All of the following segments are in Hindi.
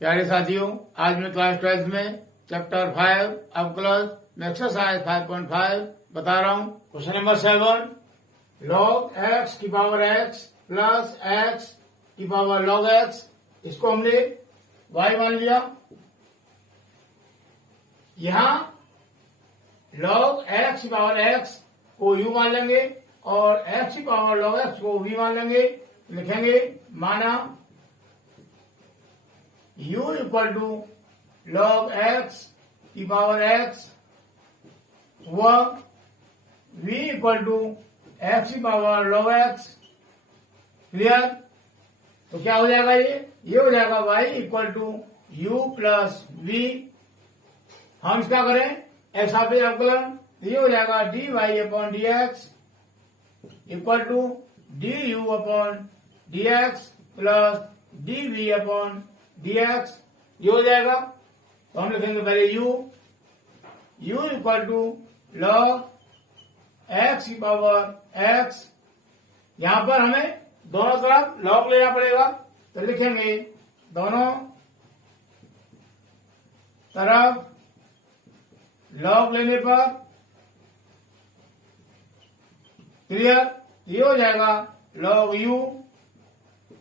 प्यारे साथियों, आज मैं क्लास 12 में चैप्टर 5 अवकलज में एक्सरसाइज 5.5 बता रहा हूँ। क्वेश्चन नंबर 7, log x की पावर x प्लस x की पावर log x, इसको हमने y मान लिया। यहाँ log x की पावर x को u मान लेंगे और x की पावर log x को v मान लेंगे। लिखेंगे माना u equal to log x की पावर x व v इक्वल टू x की पावर log x। क्लियर? तो क्या हो जाएगा? ये हो जाएगा y equal to u plus v। हम इसका करें x सापेक्ष अवकलन, तो ये हो जाएगा dy upon dx equal to du upon dx plus dv upon dx। ये हो जाएगा। तो हम लिखेंगे पहले u equal to log x की पावर x। यहां पर हमें दोनों तरफ log लेना पड़ेगा, तो लिखेंगे दोनों तरफ log लेने पर। क्लियर? ये हो जाएगा log u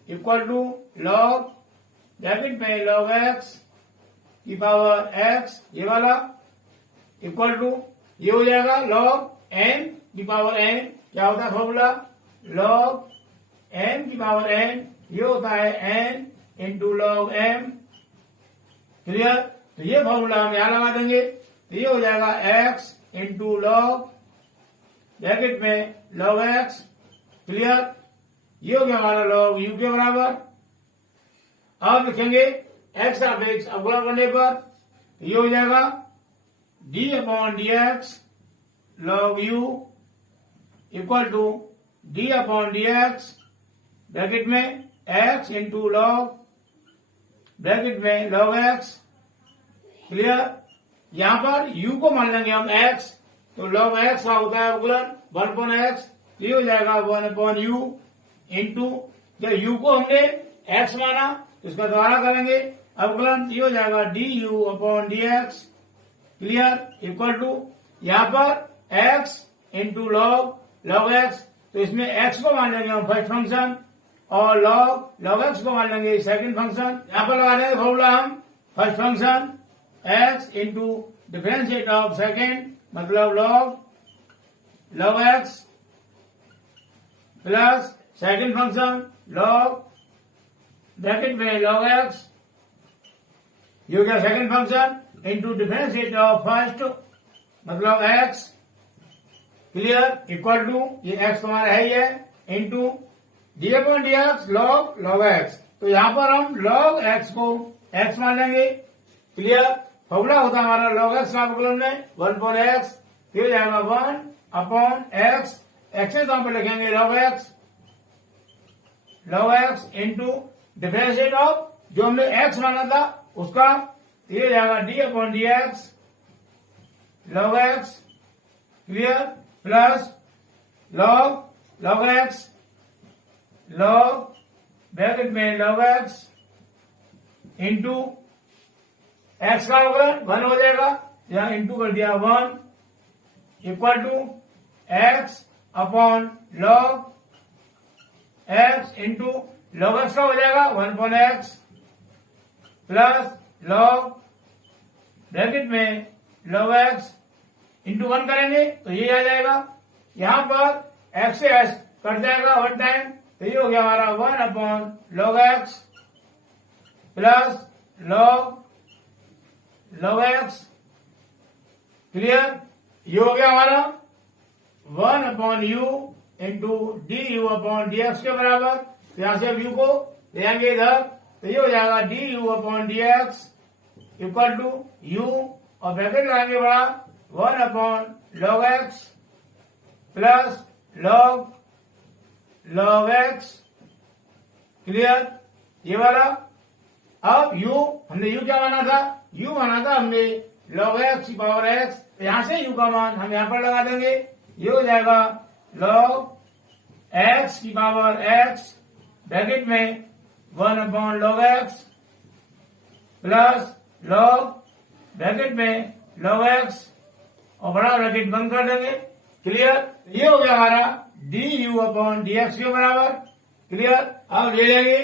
equal to log bracket में log x की पावर x, ये वाला इक्वल टू ये हो जाएगा log n की पावर n। क्या होता है फॉर्मूला? log n की पावर n, ये होता है n into log m। Clear? तो ये फॉर्मूला हम यहां लगा देंगे, तो ये हो जाएगा x इंटू log ब्रैकेट में log x। क्लियर? ये हो गया हमारा log u के बराबर। अब लिखेंगे x सापेक्ष अवकलन करने पर, ये हो जाएगा d upon dx log u equal to d upon dx bracket में x इंटू log ब्रैकेट में log x। क्लियर? यहां पर u को मान लेंगे हम x, तो log x का होता है अवकलन 1 अपॉन x। ये हो जाएगा 1 अपॉन u इंटू, जब u को हमने x माना तो इसका द्वारा करेंगे अवकलन, ये हो जाएगा du upon dx। Clear? Equal to यहाँ पर x इंटू log x, तो इसमें x को मान लेंगे हम फर्स्ट फंक्शन और log x को मान लेंगे सेकंड फंक्शन। यहाँ पर लगा देंगे फॉर्मूला हम first function x into differentiate of second, मतलब log x plus second function log bracket में log x, ये हो गया second function into differentiate of first, मतलब x। क्लियर? इक्वल टू ये x हमारा है ही है into d upon dx log x। तो यहां पर हम log x को x मान लेंगे। क्लियर? फॉर्मूला होता है हमारा log x का अवकलन में 1 अपॉन x, फिर हो जाएगा 1 अपॉन x। x के दाम पर लिखेंगे log x into differentiate of जो हमने x माना था उसका, ये हो जाएगा d upon dx log x। Clear? Plus log x log bracket में log x इंटू x का अवकलन 1 हो जाएगा, यहां इंटू कर दिया 1 equal to x upon log x into log x का हो जाएगा 1 upon x plus log bracket में log x इंटू 1 करेंगे तो ये आ जाएगा। यहां पर x से x कट जाएगा 1 टाइम, तो ये हो गया हमारा 1 upon log x plus log x। Clear? ये हो गया हमारा 1 upon u into du upon dx के बराबर। तो यहां से u को ले आएंगे इधर, तो ये हो जाएगा du upon dx equal to u और ब्रैकेट लगाएंगे बड़ा 1 upon log x plus log x। Clear? ये वाला। अब u हमने u क्या माना था? u माना था हमने log x की पावर x, तो यहां से u का मान हम यहां पर लगा देंगे। ये हो जाएगा log x की पावर x ब्रैकेट में 1 upon log x plus log bracket में लॉग एक्स और बड़ा ब्रैकेट बंद कर देंगे। क्लियर? ये हो गया हमारा d u upon D x के बराबर। क्लियर? अब ले लेंगे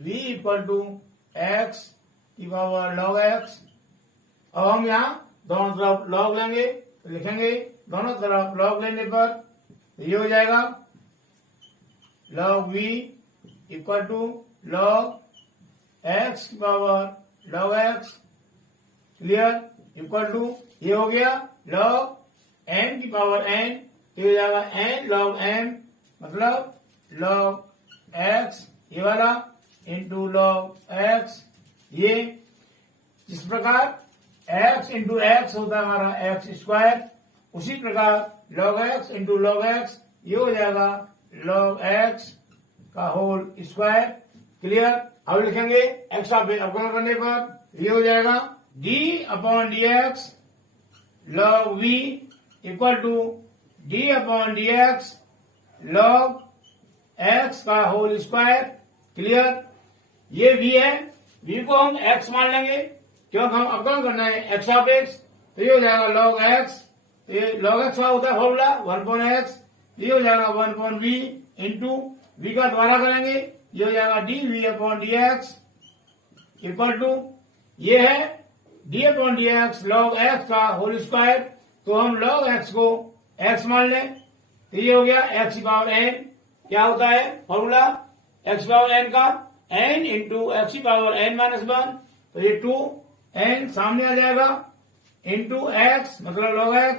v इक्वल टू एक्स की पावर लॉग एक्स। अब हम यहाँ दोनों तरफ लॉग लेंगे तो लिखेंगे दोनों तरफ लॉग लेने पर ये हो जाएगा log v equal to log x की power log x. Clear? Equal to ये हो गया लॉग n की पावर n, तो ये हो जाएगा n log m मतलब log x ये वाला इंटू log x। ये इस प्रकार x इंटू एक्स होता है हमारा एक्स स्क्वायर, उसी प्रकार log x into log x ये हो जाएगा log x का होल स्क्वायर। क्लियर? अब लिखेंगे x का अवकलन करने पर ये हो जाएगा d upon D x log v equal to D upon D x log x का होल स्क्वायर। क्लियर? ये v है, v को हम x मान लेंगे क्योंकि हम अवकलन करना है x ऑफ x, तो ये हो जाएगा log x। तो ये log x का होता है फॉर्मूला 1/x, ये हो जाएगा 1/v इंटू v का द्वारा करेंगे ये हो जाएगा d v upon D x equal to ये है d upon D x log x का होल स्क्वायर। तो हम log x को x मान लें तो ये हो गया x की पावर n। क्या होता है फॉर्मूला x की पावर n का n इंटू एक्स की पावर n माइनस 1, तो ये 2n सामने आ जाएगा इंटू x मतलब log x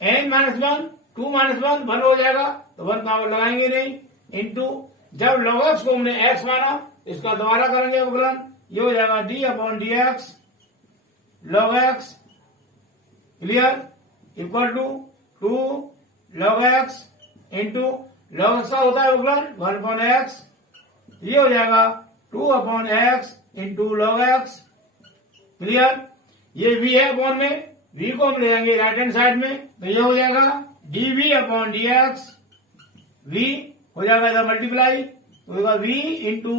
n minus 1 2 minus 1 1 हो जाएगा, तो 1 पावर लगाएंगे नहीं इंटू जब log x को हमने x माना इसका दोबारा करेंगे अवकलन ये हो जाएगा d upon D x log x। Clear? Equal to 2 log x into log x का होता है अवकलन 1/x, ये हो जाएगा 2/x into log x। Clear? ये v है अपॉन में, v को हम ले जाएंगे राइट हैंड साइड में तो ये हो जाएगा dv upon D x. v हो जाएगा इधर मल्टीप्लाई तो होगा v into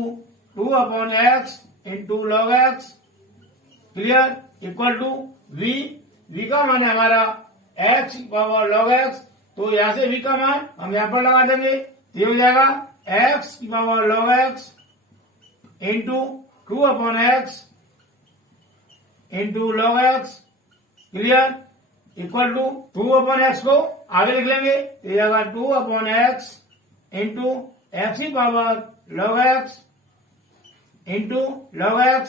2/x into log x। Clear? Equal to v का मान है हमारा x पावर log x, तो यहां से v का मान हम यहां पर लगा देंगे तो ये हो जाएगा x की power log x into 2/x into log x। Clear? Equal to 2/x को आगे लिख लेंगे तो ये जाएगा 2/x इंटू एक्स की power log x into log x।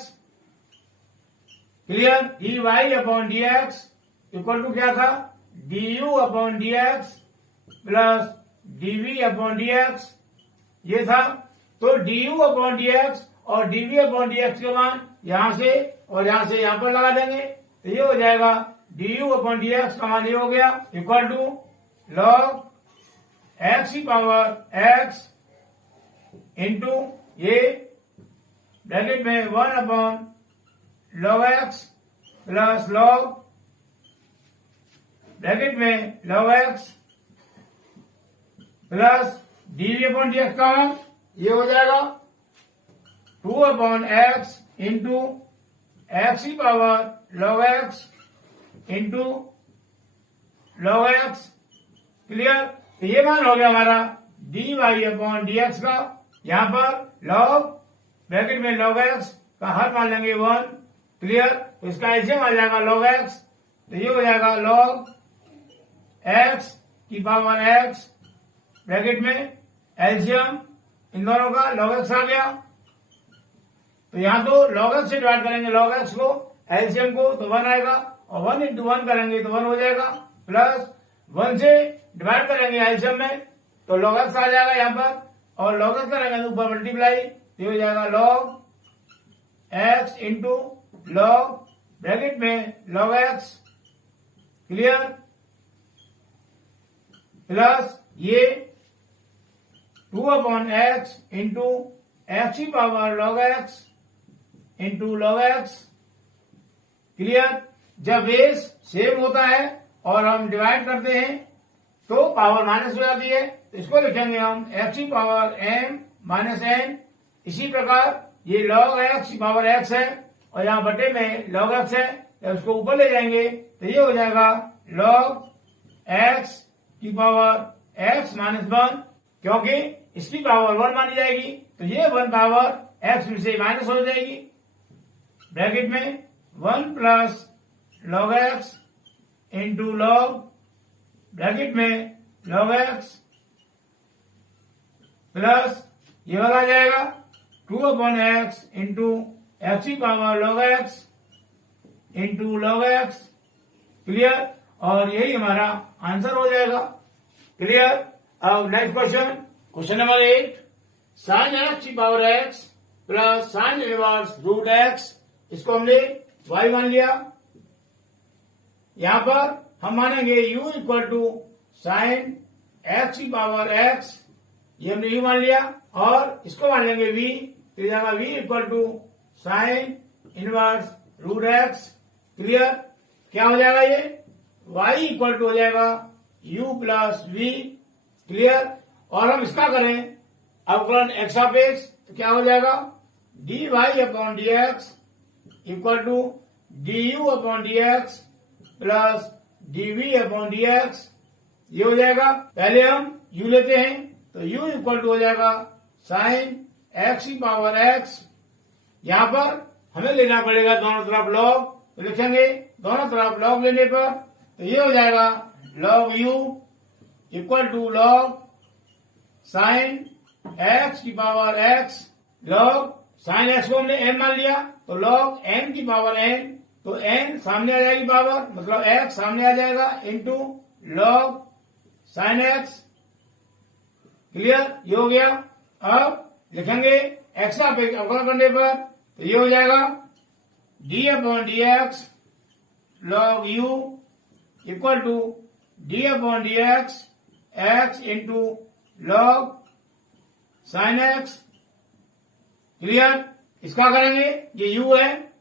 Clear? D y upon D x equal to क्या था d u upon D x plus dv upon D x ये था। तो d u upon D x और डीवी अपॉन डी एक्स के मान यहां से और यहां से यहां पर लगा देंगे तो ये हो जाएगा d u upon D x का मान ये हो गया इक्वल टू लॉग एक्स की पावर एक्स इंटू ये ब्रैकेट में 1/log x plus log bracket में log x plus dv upon D x का मान ये हो जाएगा 2/x इंटू एक्स की power log x into log x। Clear? तो ये मान हो गया हमारा d y upon D x का। यहां पर log ब्रैकेट में log x का हर मान लेंगे 1। क्लियर? तो इसका एलसीएम आ जाएगा log x, तो ये हो जाएगा log x की पावर x ब्रैकेट में एलसीएम इन दोनों का log x आ गया। तो यहां तो log x से डिवाइड करेंगे log x को एलसीएम को तो 1 आएगा और 1 इंटू 1 करेंगे तो 1 हो जाएगा प्लस 1 से डिवाइड करेंगे एलसीएम में तो log x आ जाएगा यहां पर और log x करेंगे तो ऊपर मल्टीप्लाई तो हो जाएगा log x into log bracket में log x। क्लियर? प्लस ये 2/x इंटू एक्स की power log x into log x। Clear? जब बेस सेम होता है और हम डिवाइड करते हैं तो पावर माइनस हो जाती है तो इसको लिखेंगे हम x की पावर m माइनस n। इसी प्रकार ये log x की पावर x है और यहाँ बटे में log x है, तो उसको ऊपर ले जाएंगे तो ये हो जाएगा log x की पावर x माइनस 1, क्योंकि इसकी पावर 1 मानी जाएगी तो ये 1 पावर x में से माइनस हो जाएगी। ब्रैकेट में 1 plus log x into log bracket में log x प्लस ये वाला आ जाएगा 2/x इंटू x की power log x into log x। Clear, और यही हमारा आंसर हो जाएगा। क्लियर। अब next question, question number 8, sine x की power x plus sine inverse root x, इसको हमने y मान लिया। यहां पर हम मानेंगे u equal to sine x की पावर x, ये हमने u मान लिया, और इसको मान लेंगे v, तो जाएगा v equal to sine inverse root x। Clear, क्या हो जाएगा ये y इक्वल टू हो जाएगा u प्लस v। क्लियर, और हम इसका करें अवकलन x ऑफ x, तो क्या हो जाएगा dy upon dx equal to du upon dx plus dv upon dx, ये हो जाएगा। पहले हम u लेते हैं तो u इक्वल टू हो जाएगा साइन x की पावर x। यहां पर हमें लेना पड़ेगा दोनों तरफ log, तो लिखेंगे दोनों तरफ log लेने पर तो ये हो जाएगा log u equal to log sine x की power x। log sine x को हमने n मान लिया तो log n की पावर n, तो n सामने आ जाएगी पावर, मतलब x सामने आ जाएगा into log sine x। Clear, ये हो गया। अब लिखेंगे x का अवकलन करने पर तो ये हो जाएगा d upon D x log u equal to d upon D x x into log sine x। Clear, इसका करेंगे, ये u है,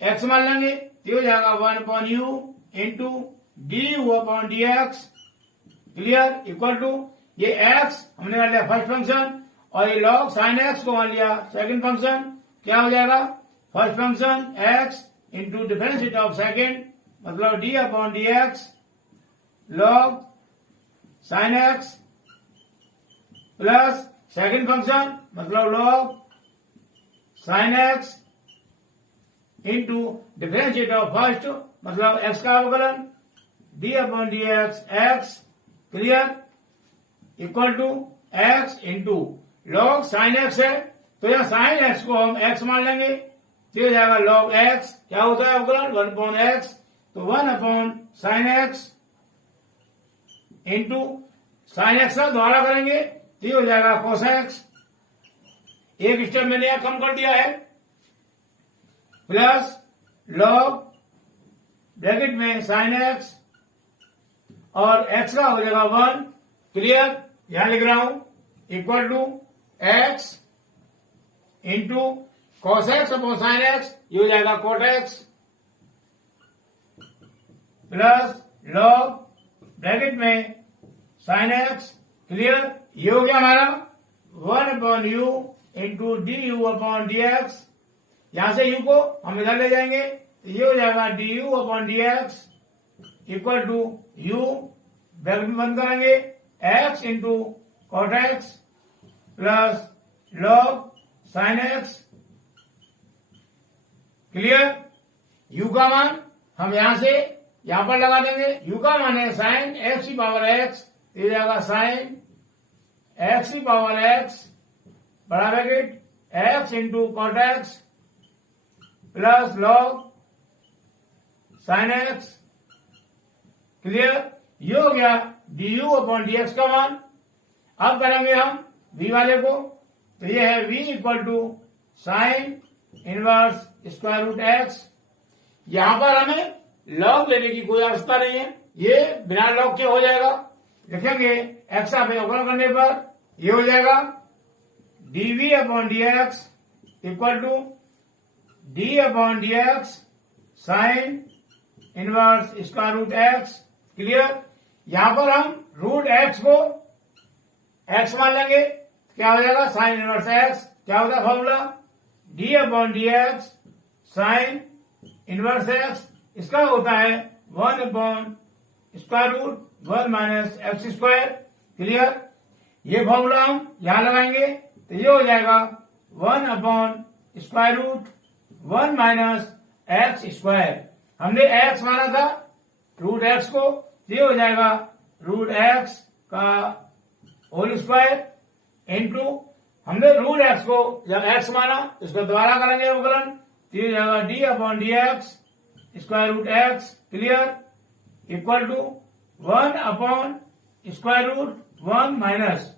x मान लेंगे तो हो जाएगा 1 upon u into d u upon D x. Clear, equal to ये x हमने मान लिया फर्स्ट फंक्शन और ये log साइन x को मान लिया सेकंड फंक्शन। क्या हो जाएगा first function x into differentiate of second, मतलब d upon D x log sine x plus second function मतलब log sine x into differentiate of first मतलब x का अवकलन d upon D x x। Clear, equal to x into log sine x है तो यह साइन x को हम x मान लेंगे तो हो जाएगा log x। क्या होता है अवकलन 1 अपॉन x, तो 1 upon sine x into sine x का द्वारा करेंगे तो हो जाएगा cos x। एक स्टेप मैंने यहां कम कर दिया है, प्लस log ब्रैकेट में साइन x और x का हो जाएगा 1। क्लियर, यहां लिख रहा हूं equal to x into cos x upon sine x, ये हो जाएगा cot x plus log bracket में साइन एक्स। क्लियर, ये हो गया हमारा 1 upon u into d u upon D x. यहां से u को हम इधर ले जाएंगे तो ये हो जाएगा d u upon D x equal to u bracket में बंद करेंगे x into cot x plus log sine x. Clear, u का मान हम यहां से यहां पर लगा देंगे, u का मान है साइन x की पावर x, ये जाएगा साइन x की पावर x बड़ा bracket x into cot x plus log sine x. Clear, ये हो गया d u upon D x का मान। अब करेंगे हम v वाले को, तो ये है v equal to sine inverse square root x. यहां पर हमें लॉग लेने की कोई आवश्यकता नहीं है, ये बिना लॉग के हो जाएगा। लिखेंगे एक्स आप अवकलन करने पर ये हो जाएगा dv upon D x equal to d upon D x sine inverse square root x. Clear, यहां पर हम रूट एक्स को x मान लेंगे, क्या हो जाएगा साइन इनवर्स एक्स। क्या होता है formula d upon D x sine inverse x, इसका होता है 1 upon square root 1 minus x square. Clear. ये फॉर्मूला हम यहां लगाएंगे तो ये हो जाएगा 1 upon square root 1 minus x square. हमने एक्स माना था रूट एक्स को, ये हो जाएगा रूट एक्स का होल स्क्वायर इंटू हमने रूट एक्स को जब एक्स माना इसको दोबारा करेंगे अवकलन, तो ये हो जाएगा d upon D x square root x. Clear. Equal to 1 upon square root 1 minus,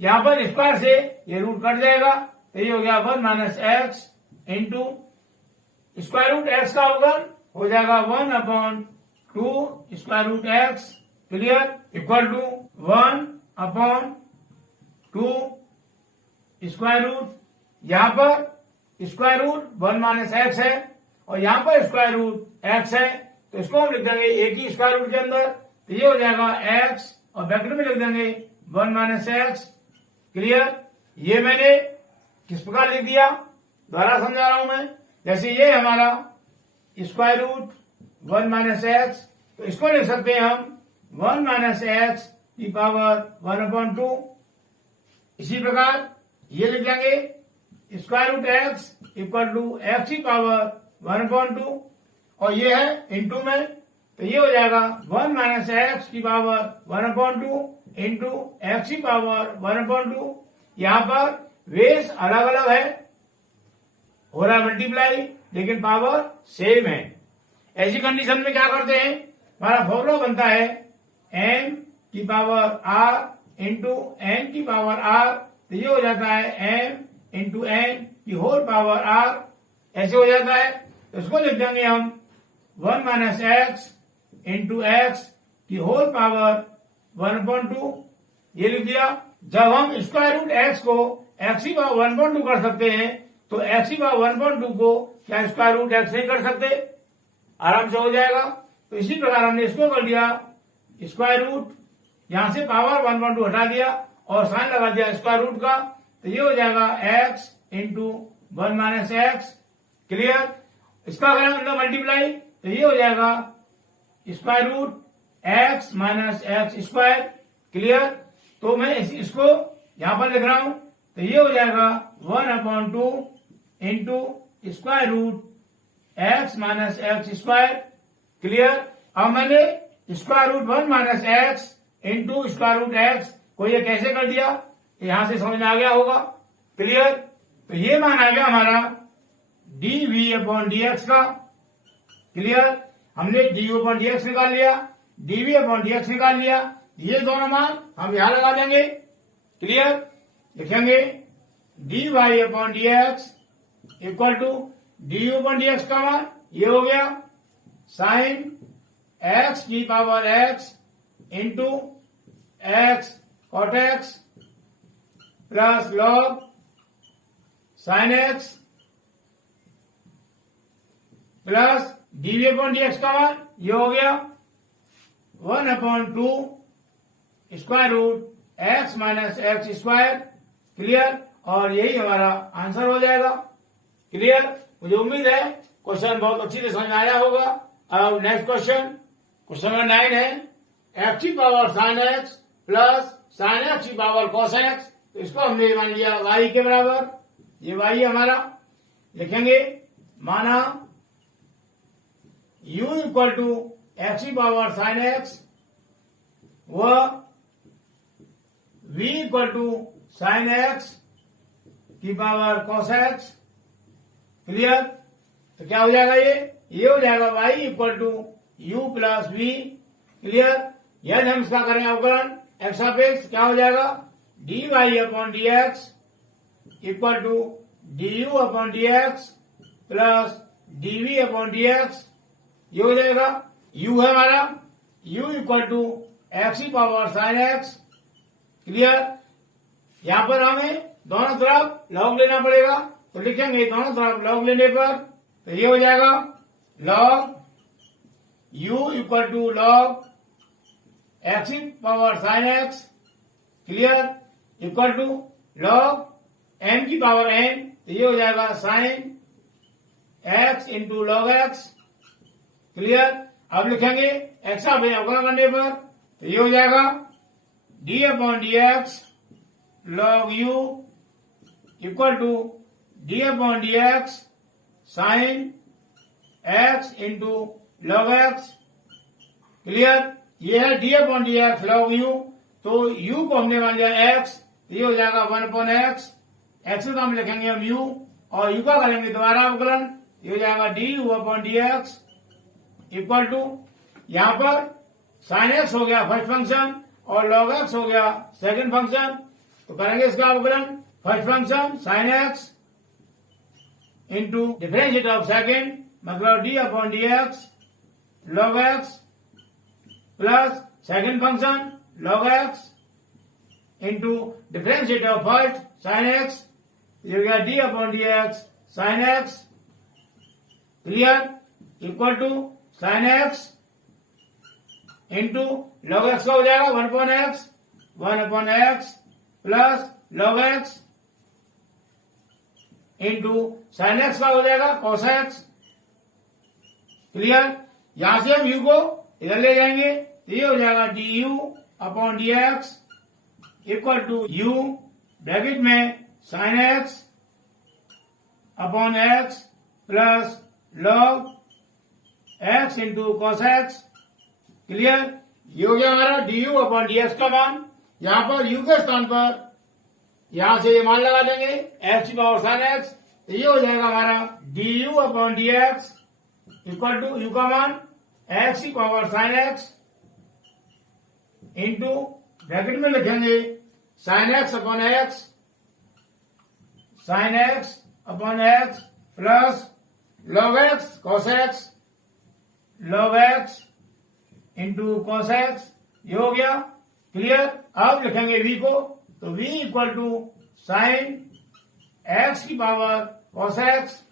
यहां पर स्क्वायर से ये रूट कट जाएगा तो ये हो गया 1 minus x into square root x का अवकलन हो जाएगा 1 upon 2 square root x. Clear. Equal to 1 upon 2 square root, यहां पर स्क्वायर रूट 1 माइनस एक्स है और यहां पर स्क्वायर रूट एक्स है, तो इसको हम लिख देंगे एक ही स्क्वायर रूट के अंदर, तो ये हो जाएगा एक्स और ब्रैकेट में लिख देंगे 1 माइनस एक्स। क्लियर। ये मैंने किस प्रकार लिख दिया, दोबारा समझा रहा हूं मैं। जैसे ये हमारा स्क्वायर रूट 1 माइनस एक्स, तो इसको लिख सकते हैं हम 1 माइनस एक्स की पावर 1/2। इसी प्रकार ये लिख लेंगे square root x equal to x की पावर 1/2 और ये है इंटू में, तो ये हो जाएगा 1 माइनस एक्स की पावर 1/2 इंटू एक्स की पावर 1/2। यहां पर बेस अलग अलग है, हो रहा है मल्टीप्लाई, लेकिन पावर सेम है। ऐसी कंडीशन में क्या करते हैं, हमारा फॉर्मूला बनता है m की पावर r इंटू n की पावर r, तो ये हो जाता है m इंटू n की होल पावर r, ऐसे हो जाता है। तो इसको लिख देंगे हम 1 माइनस एक्स इंटू एक्स की होल पावर 1/2, ये लिख दिया। जब हम स्क्वायर रूट एक्स को एक्स की पावर 1/2 कर सकते हैं, तो एक्स की पावर 1/2 को क्या स्क्वायर रूट एक्स नहीं कर सकते, आराम से हो जाएगा। तो इसी प्रकार हमने इसको कर दिया स्क्वायर रूट, यहां से पावर 1/2 हटा दिया और साइन लगा दिया स्क्वायर रूट का, तो ये हो जाएगा x into 1 minus x. Clear. इसका करें मतलब मल्टीप्लाई, तो ये हो जाएगा square root x minus x square. Clear. तो मैं इसको यहां पर लिख रहा हूं, तो ये हो जाएगा 1/2 into square root x minus x square. Clear. अब मैंने square root 1 minus x into square root x को ये कैसे कर दिया, यहां से समझ में आ गया होगा। क्लियर। तो ये मान आ गया हमारा d v upon D x का। क्लियर। हमने d u upon D x निकाल लिया, d v upon D x निकाल लिया, ये दोनों मान हम यहां लगा देंगे। क्लियर। लिखेंगे d y upon D x equal to d u upon D x का मान ये हो गया साइन एक्स की power x into x cot x plus log sine x plus dv upon D x का मान ये हो गया 1/2 square root x minus x square. Clear. और यही हमारा आंसर हो जाएगा। क्लियर। मुझे उम्मीद है क्वेश्चन बहुत अच्छी से समझ आया होगा। अब नेक्स्ट क्वेश्चन नंबर 9 है एक्स की power sine x plus sine x की पावर कॉस एक्स, तो इसको हमने मान लिया वाई के बराबर, ये वाई हमारा। लिखेंगे माना u इक्वल टू एक्स की पावर साइन एक्स व v equal to sine x की पावर कॉस एक्स। क्लियर। तो क्या हो जाएगा, ये हो जाएगा y equal to u plus v। Clear. यदि हम इसका करें अवकलन एक्स ऑफ एक्स, क्या हो जाएगा d y upon D x equal to d u upon D x plus d v upon D x. ये हो जाएगा u है हमारा, u इक्वल टू एक्स की पावर साइन एक्स। क्लियर। यहां पर हमें दोनों तरफ लॉग लेना पड़ेगा, तो लिखेंगे दोनों तरफ लॉग लेने पर, तो ये हो जाएगा log u equal to log x की power sine x. Clear. Equal to log n की पावर n तो ये हो जाएगा sine x into log x. Clear. अब लिखेंगे एक्स आप अवकलन करने पर तो ये हो जाएगा d upon D x log u equal to D upon D x sine x into log x. Clear. ये है d upon D x log u, तो यू को हमने मान लिया एक्स, ये हो जाएगा 1 अपॉन एक्स। एक्स का हम लिखेंगे हम यू और यू का करेंगे दोबारा अवकलन, ये हो जाएगा d u upon D x equal to यहां पर साइन एक्स हो गया फर्स्ट फंक्शन और लॉग एक्स हो गया सेकंड फंक्शन, तो करेंगे इसका अवकलन। First function sine x into differentiate of second मतलब d upon D x log x plus second function log x into differentiate of first sine x, ये हो गया d upon D x sine x. Clear. Equal to sine x into log x का हो जाएगा 1 upon x plus log x into sine x का हो जाएगा कॉस एक्स। क्लियर। यहां से हम यू को इधर ले जाएंगे, ये हो जाएगा d u upon D x equal to u bracket में sine x upon x plus log x into cos x. Clear. ये हो गया हमारा d u upon D x का मान। यहां पर यू के स्थान पर यहां से ये मान लगा देंगे एक्स की पावर साइन एक्स, तो ये हो जाएगा हमारा d u upon D x equal to u का मान एक्स की power sine x into bracket में लिखेंगे sine x upon x plus log x cos x log x into cos x, ये हो गया। क्लियर। अब लिखेंगे v को, तो v equal to sine x की पावर कॉस एक्स।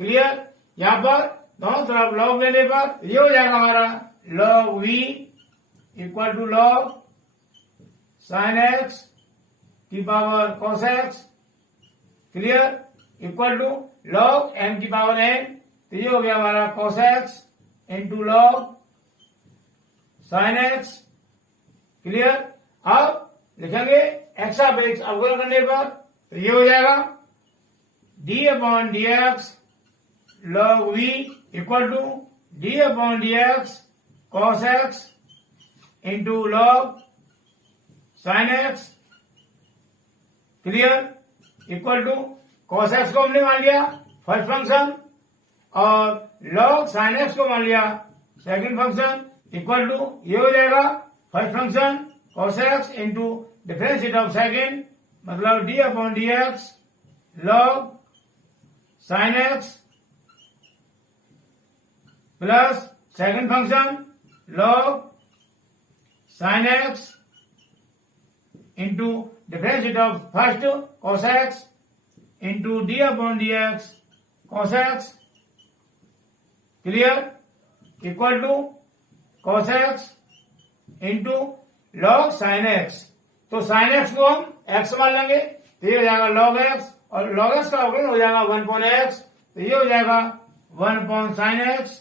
क्लियर। यहां पर दोनों तरफ लॉग लेने पर ये हो जाएगा हमारा log v equal to log sine x की power cos x. Clear. Equal to log n की पावर n, तो ये हो गया हमारा cos x into log sine x. Clear. अब लिखेंगे एक्स ऑफ एक्स अवकलन करने पर तो ये हो जाएगा d upon D x log v equal to D upon D x cos x into log sine x. Clear. Equal to cos x को हमने मान लिया फर्स्ट फंक्शन और लॉग साइन एक्स को मान लिया सेकंड फंक्शन इक्वल टू ये हो जाएगा first function cos x into differentiate of second मतलब d upon D x log sine x plus second function log sine x into differentiate of first cos x into d upon D x cos x. Clear. Equal to cos x into log sine x, तो साइन एक्स को हम एक्स मान लेंगे, तो ये हो जाएगा लॉग एक्स और लॉग एक्स का अवकलन हो जाएगा 1 अपॉन एक्स, तो ये हो जाएगा 1 अपॉन साइन एक्स।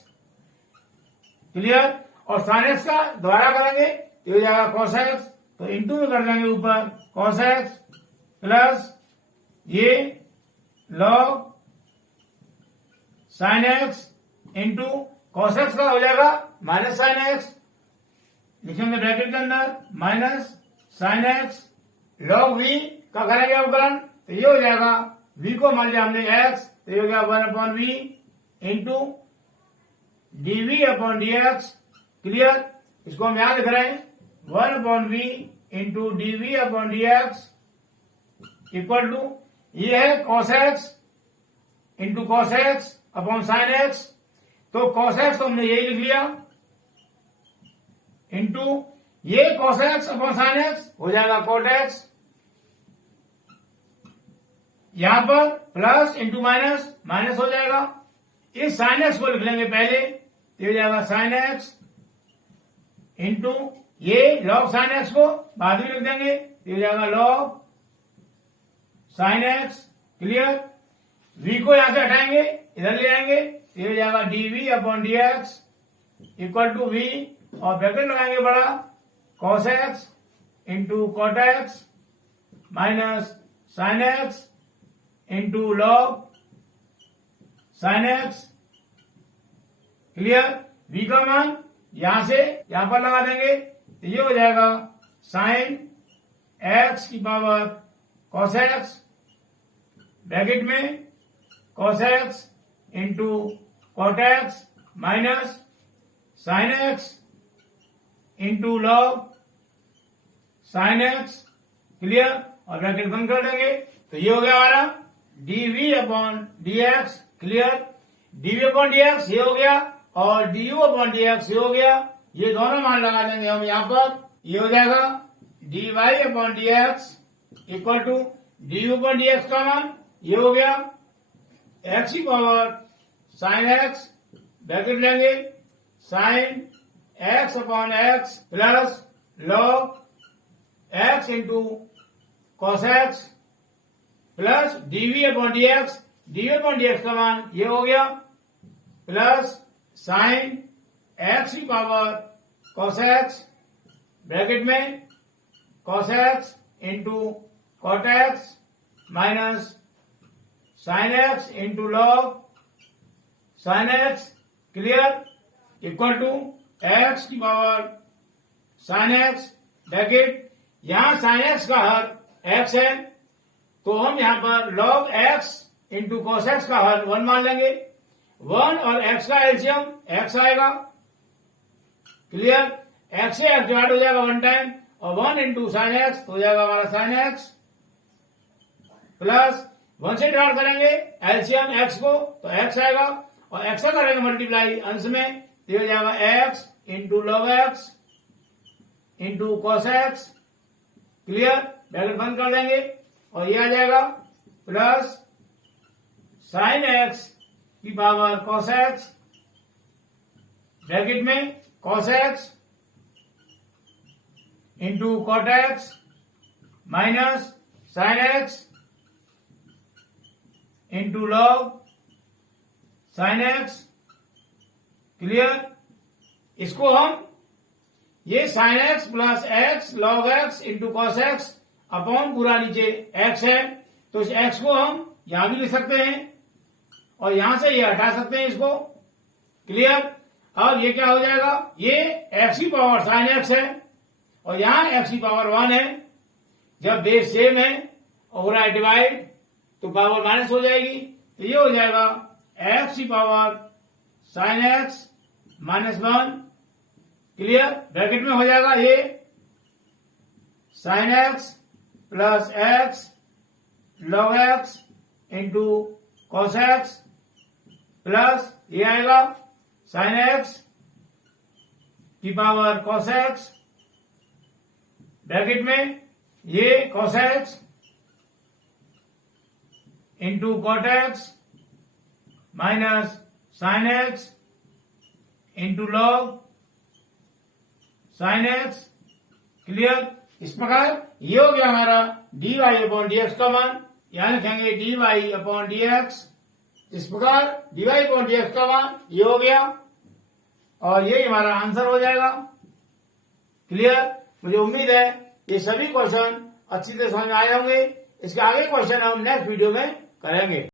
क्लियर। और साइन एक्स का दोबारा करेंगे, ये हो जाएगा कॉस एक्स, तो इंटू में कर देंगे ऊपर कॉस एक्स प्लस ये log sine x into cos x का हो जाएगा माइनस साइन एक्स, लिखेंगे ब्रैकेट के अंदर minus sine x log v का करेंगे अवकलन, तो ये हो जाएगा वी को मान लिया हमने एक्स, तो ये हो गया 1 upon v into dv upon D x. Clear. इसको हम यहां लिख रहे हैं 1 upon v into dv upon D x equal to ये है cos x into cos x upon sine x, तो कॉस एक्स तो हमने यही लिख लिया इंटू ये cos x upon sine x हो जाएगा कॉट एक्स, यहां पर प्लस इंटू माइनस माइनस हो जाएगा, इस साइन एक्स को लिख लेंगे पहले, ये हो जाएगा साइन एक्स इंटू ये लॉग साइन एक्स को बाद में लिख देंगे, ये हो जाएगा log sine x clear. v को यहां से हटाएंगे, इधर ले आएंगे, ये हो जाएगा dv upon dx equal to v, और ब्रैकेट लगाएंगे बड़ा, cos x into cot x minus sine x into log sine x. Clear. v का मान यहां से यहां पर लगा देंगे, तो ये हो जाएगा साइन एक्स की पावर cos एक्स, ब्रैकेट में cos x into cot x minus sine x into log sine x. Clear. और ब्रैकेट बंद कर देंगे, तो ये हो गया हमारा dv upon dx। Clear. dv upon dx ये हो गया, और du अपॉन dx ये हो गया। ये दोनों मान लगा देंगे हम यहाँ पर, ये हो जाएगा dy upon dx equal to du upon dx का मान ये हो गया x की पावर साइन एक्स, ब्रैकेट लेंगे sine x upon x plus log x into cos x plus dv upon dx, dv upon dx का मान ये हो गया प्लस साइन x की पावर कॉस एक्स, ब्रैकेट में cos x into cot x minus sine x into log sine x. Clear. Equal to x की पावर साइन एक्स, ब्रैकेट यहां साइन एक्स का हर x है, तो हम यहां पर log x into cos x का हर 1 मान लेंगे। 1 और x का एलसीएम x आएगा। क्लियर। x से x डिवाइड हो जाएगा 1 टाइम, और 1 इंटू साइन एक्स हो जाएगा हमारा साइन एक्स, प्लस 1 से डिवाइड करेंगे एलसीएम x को, तो x आएगा, और x से करेंगे मल्टीप्लाई अंश में, तो ये हो जाएगा x into log x into cos x. Clear. Bracket बंद कर देंगे, और ये आ जाएगा प्लस साइन एक्स की पावर कॉस एक्स, ब्रैकेट में cos x into cot x minus sine x into log sine x. Clear. इसको हम ये sine x plus x log x into cos x upon पूरा नीचे एक्स है, तो इस एक्स को हम यहां भी लिख सकते हैं, और यहां से ये हटा सकते हैं इसको। क्लियर। अब ये क्या हो जाएगा, ये एक्स की पावर साइन एक्स है, और यहां एक्स की पावर 1 है। जब बेस सेम है और डिवाइड, तो पावर माइनस हो जाएगी, तो ये हो जाएगा एक्स की power sine x minus 1। Clear. Bracket में हो जाएगा ये sine x plus x log x into cos x, plus ये आएगा साइन एक्स की पावर कॉस एक्स, ब्रैकेट में ये cos x into cot x minus sine x into log sine x. Clear. इस प्रकार ये हो गया हमारा dy अपॉन dx का मान, यहां लिखेंगे dy अपॉन dx। इस प्रकार dy अपॉन dx का मान ये हो गया, और ये हमारा आंसर हो जाएगा। क्लियर। मुझे उम्मीद है ये सभी क्वेश्चन अच्छी तरह समझ में आए होंगे। इसके आगे क्वेश्चन हम नेक्स्ट वीडियो में करेंगे।